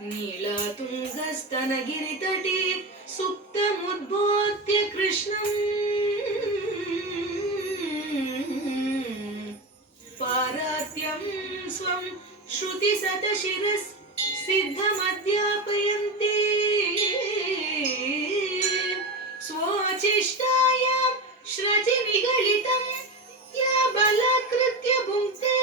नीलातुङ्गस्तनगिरितटे सुप्तमुद्बोध्य कृष्णम् पारात्यं स्वं श्रुतिसतशिरस् सिद्धमध्यापयन्ते स्वोचिष्टायां श्रजि निगलितं या बलात्कृत्य भुङ्क्ते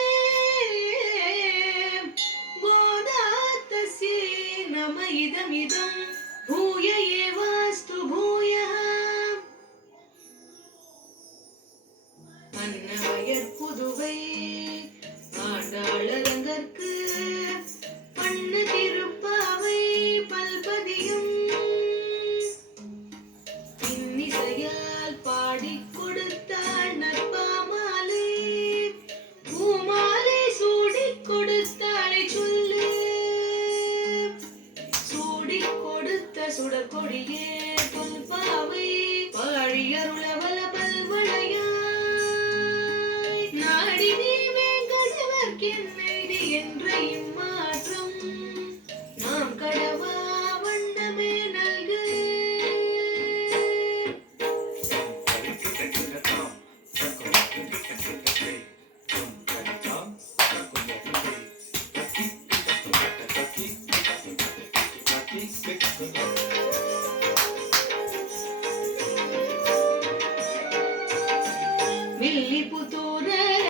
गोदा तस्यै नम इदमिदं भूय एवास्तु भूयः அன்னவயற் புதுவை ஆண்டாளரங்கற்கு